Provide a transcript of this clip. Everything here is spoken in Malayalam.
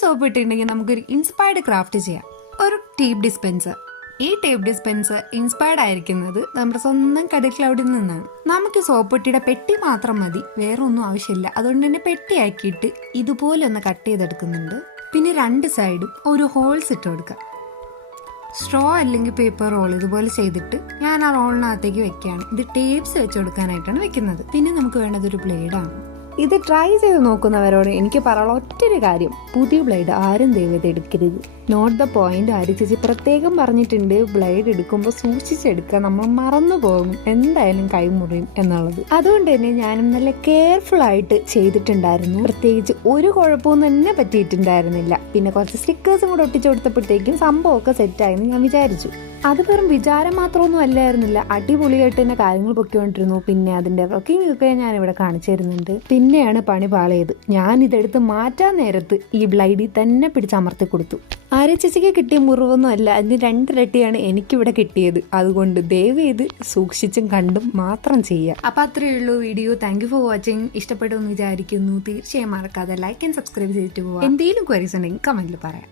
സോപ്പ് ഇട്ടിട്ടുണ്ടെങ്കിൽ നമുക്കൊരു ഇൻസ്പയർഡ് ക്രാഫ്റ്റ് ചെയ്യാം. ഒരു ടേപ്പ് ഡിസ്പെൻസർ. ഈ ടേപ്പ് ഡിസ്പെൻസർ ഇൻസ്പയർഡ് ആയിരിക്കുന്നത് നമ്മുടെ സ്വന്തം കടൽ ക്ലൗഡിൽ നിന്നാണ്. നമുക്ക് സോപ്പൊട്ടിയുടെ പെട്ടി മാത്രം മതി, വേറെ ഒന്നും ആവശ്യമില്ല. അതുകൊണ്ട് തന്നെ പെട്ടിയാക്കിയിട്ട് ഇതുപോലെ ഒന്ന് കട്ട് ചെയ്തെടുക്കുന്നുണ്ട്. പിന്നെ 2 സൈഡും ഒരു ഹോൾസ് ഇട്ട് കൊടുക്കാം. സ്ട്രോ അല്ലെങ്കിൽ പേപ്പർ റോൾ ഇതുപോലെ ചെയ്തിട്ട് ഞാൻ ആ റോളിനകത്തേക്ക് വെക്കുകയാണ്. ഇത് ടേപ്സ് വെച്ച് കൊടുക്കാനായിട്ടാണ് വെക്കുന്നത്. പിന്നെ നമുക്ക് വേണ്ടത് ഒരു ബ്ലേഡാണ്. ഇത് ട്രൈ ചെയ്ത് നോക്കുന്നവരോട് എനിക്ക് പറയാനുള്ള ഒറ്റൊരു കാര്യം, പുതിയ ബ്ലേഡ് ആരും ദൈവത്തെ എടുക്കരുത്. Not the point. ആര്യ ചേച്ചി പ്രത്യേകം പറഞ്ഞിട്ടുണ്ട്, ബ്ലേഡ് എടുക്കുമ്പോൾ സൂക്ഷിച്ചെടുക്കുക, നമ്മൾ മറന്നു പോകും, എന്തായാലും കൈമുറിയും എന്നുള്ളത്. അതുകൊണ്ട് തന്നെ ഞാനും നല്ല കെയർഫുൾ ആയിട്ട് ചെയ്തിട്ടുണ്ടായിരുന്നു. പ്രത്യേകിച്ച് ഒരു കുഴപ്പവും തന്നെ പറ്റിയിട്ടുണ്ടായിരുന്നില്ല. പിന്നെ കുറച്ച് സ്റ്റിക്കേഴ്സും കൂടെ ഒട്ടിച്ചു കൊടുത്തപ്പോഴത്തേക്കും സംഭവമൊക്കെ സെറ്റായെന്ന് ഞാൻ വിചാരിച്ചു. അത് വെറും വിചാരം മാത്രമൊന്നും അല്ലായിരുന്നില്ല, അടിപൊളിയായിട്ട് തന്നെ കാര്യങ്ങൾ പൊക്കിക്കൊണ്ടിരുന്നു. പിന്നെ അതിന്റെ വർക്കിംഗ് ഒക്കെ ഞാൻ ഇവിടെ കാണിച്ചു തരുന്നുണ്ട്. പിന്നെയാണ് പണി പാളിയത്. ഞാൻ ഇതെടുത്ത് മാറ്റാൻ നേരത്ത് ഈ ബ്ലൈഡിൽ തന്നെ പിടിച്ചമർത്തി കൊടുത്തു. ആര്യ ചേച്ചിക്ക് കിട്ടിയ മുറിവൊന്നും അല്ല, അതിന് 2 ഇരട്ടിയാണ് എനിക്കിവിടെ കിട്ടിയത്. അതുകൊണ്ട് ദയവ് ചെയ്ത് സൂക്ഷിച്ചും കണ്ടും മാത്രം ചെയ്യുക. അപ്പൊ അത്രയേ ഉള്ളൂ video. Thank you for watching. ഇഷ്ടപ്പെട്ടു എന്ന് വിചാരിക്കുന്നു. തീർച്ചയായും മറക്കാതെ ലൈക്ക് ആൻഡ് സബ്സ്ക്രൈബ് ചെയ്തിട്ട് പോവാം. എന്തെങ്കിലും ക്വയറീസ് ഉണ്ടെങ്കിൽ കമന്റിൽ പറയാം.